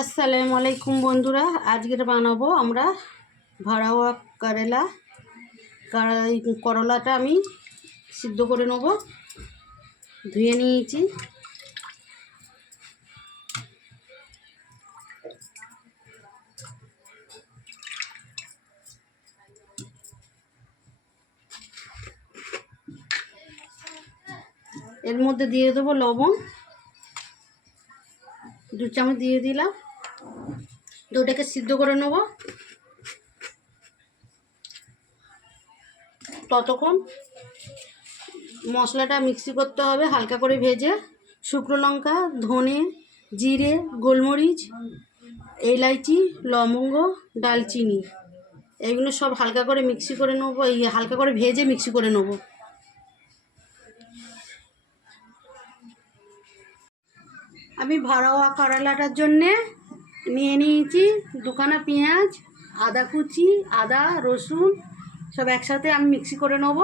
আসসালামু আলাইকুম বন্ধুরা, আজকে বানাবো আমরা ভাড়াওয়া করেলা। করলাটা আমি সিদ্ধ করে নেব। ধুয়ে নিয়েছি। এর মধ্যে দিয়ে দেবো লবণ, 2 চামচ দিয়ে দিলাম। দুটাকে সিদ্ধ করে নেব। ততক্ষণ মশলাটা মিক্সি করতে হবে হালকা করে ভেজে। শুকনো লঙ্কা, ধনে, জিরে, গোলমরিচ, এলাইচি, লবঙ্গ, ডালচিনি, এগুলো সব হালকা করে মিক্সি করে নেবো। হালকা করে ভেজে মিক্সি করে নেব। আমি ভাড়াওয়া করলাটার জন্যে নিয়ে নিয়েছি দুখানা পেঁয়াজ, আদা কুচি, আদা রসুন সব একসাথে আমি মিক্সি করে নেব।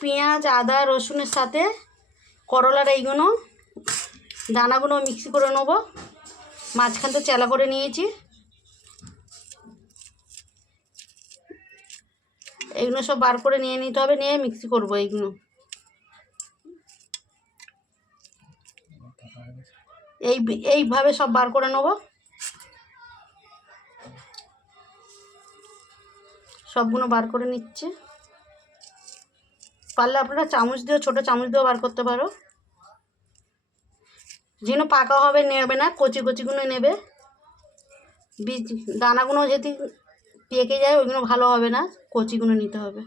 পেঁয়াজ, আদা রসুনের সাথে করলার এইগুলো দানাগুলো মিক্সি করে নেব। মাঝখানটা চেলা করে নিয়েছি। এইগুলো সব বার করে নিয়ে নিতে হবে, নিয়ে মিক্সি করব। এইভাবে সব বার করে নেব। সবগুলো বার করে নিচ্ছে। পারলে আপনারা চামচ দিয়ে, ছোট চামচ দিয়েও বার করতে পারো। যেন পাকা হবে নেবে না, কচি কচিগুলো নেবে। বীজ দানাগুলো যদি পেকে যায় ওইগুলো ভালো হবে না, কচিগুলো নিতে হবে।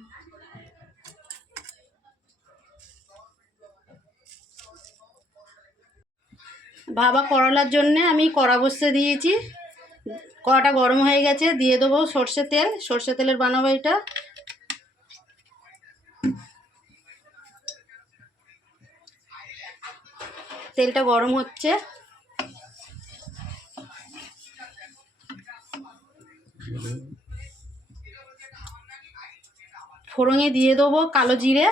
ভাবা করলার জন্যে আমি কড়া বসিয়ে দিয়েছি। কড়াটা গরম হয়ে গেছে, দিয়ে দেবো সর্ষের তেল। সর্ষের তেলের বানাবো এটা। তেলটা গরম হচ্ছে। ফোড়নে দিয়ে দেবো কালো জিরে,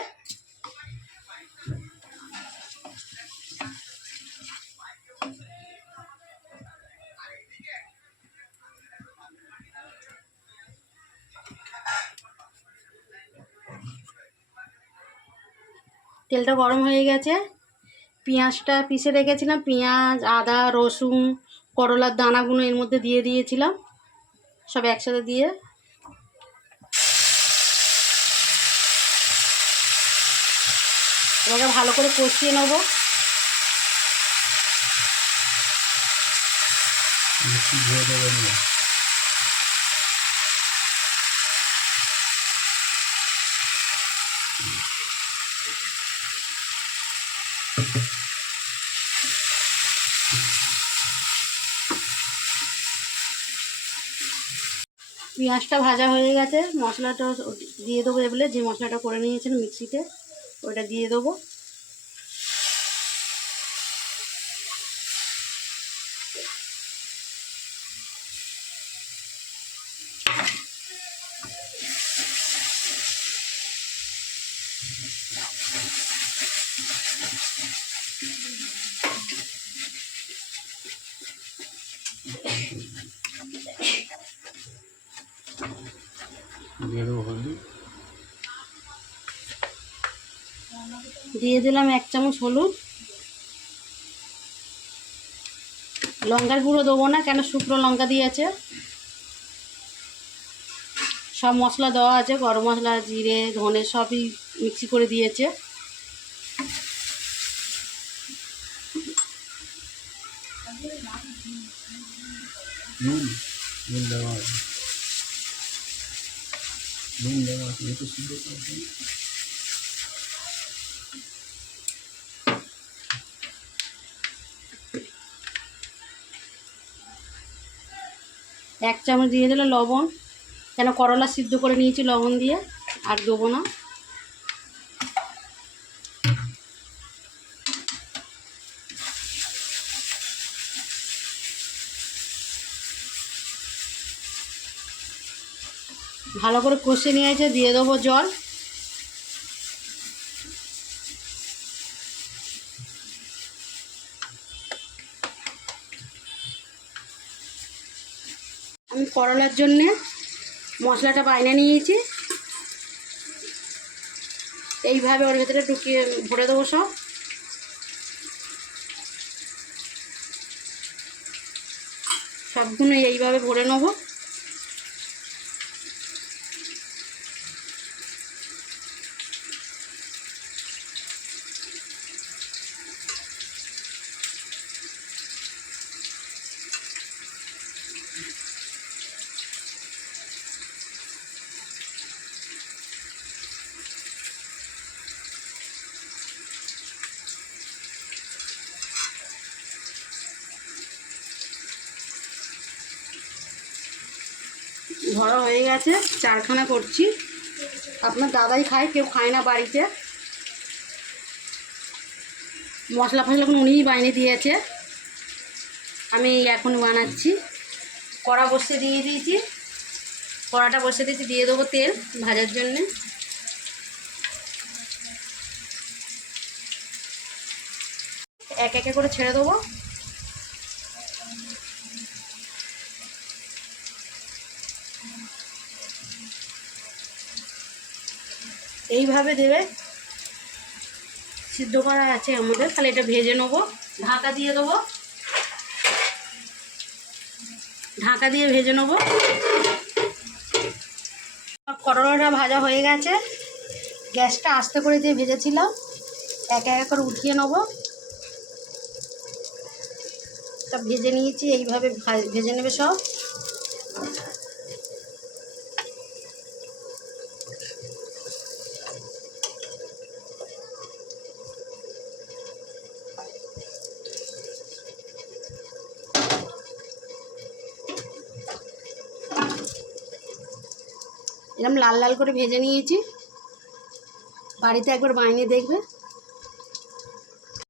তেলটা গরম হয়ে গেছে। পেঁয়াজটা পিষে রেখেছিলাম, পেঁয়াজ, আদা রসুন, করলার দানাগুলো এর মধ্যে দিয়ে দিয়েছিলাম। সব একসাথে দিয়ে এবারে ভালো করে কষিয়ে নেব। পেঁয়াজটা ভাজা হয়ে গেছে। মশলাটা দিয়ে দেবো। এবারে যে মশলাটা করে নিয়েছেন মিক্সিতে, ওটা দিয়ে দেবো। দিয়ে দিলাম 1 চামচ হলুদ। লঙ্কার গুঁড়ো দেবো না, কেন শুকনো লঙ্কা দিয়েছে। সব মশলা দেওয়া আছে, গরম মশলা, জিরে, ধনে সবই মিক্সি করে দিয়েছে। এক চামচ দিয়ে দিলে লবণ, কেন করলা সিদ্ধ করে নিয়েছি লবণ দিয়ে, আর দেবো না। ভালো করে কষে নিয়েছে, দিয়ে দেবো জল। আমি করলার জন্যে মশলাটা বাইনে নিয়েছি, এইভাবে ওর ভেতরে ঢুকিয়ে ভরে দেবো সব। সবগুলো এইভাবে ভরে নেবো। ভরা হয়ে গেছে, 4খানা করছি। আপনার দাদাই খায়, কেউ খায় না বাড়িতে। মশলা ফসলাগুলো উনিই বাইনে দিয়েছে, আমি এখন বানাচ্ছি। কড়া বসিয়ে দিয়ে দিয়েছি, কড়াটা বসিয়ে দিয়েছি, দিয়ে দেবো তেল ভাজার জন্যে। এক একে করে ছেড়ে দেবো। এইভাবে দেবে, সিদ্ধ করা আছে আমাদের, তাহলে এটা ভেজে নেবো। ঢাকা দিয়ে দেবো, ঢাকা দিয়ে ভেজে নেবো। করলাটা ভাজা হয়ে গেছে, গ্যাসটা আস্তে করে দিয়ে ভেজেছিলাম, এক এক করে উঠিয়ে নেবো। সব ভেজে নিয়েছি, এইভাবে ভেজে নেবে সব। এরকম লাল লাল করে ভেজে নিয়েছি, বাড়িতে একবার বানিয়ে দেখবে।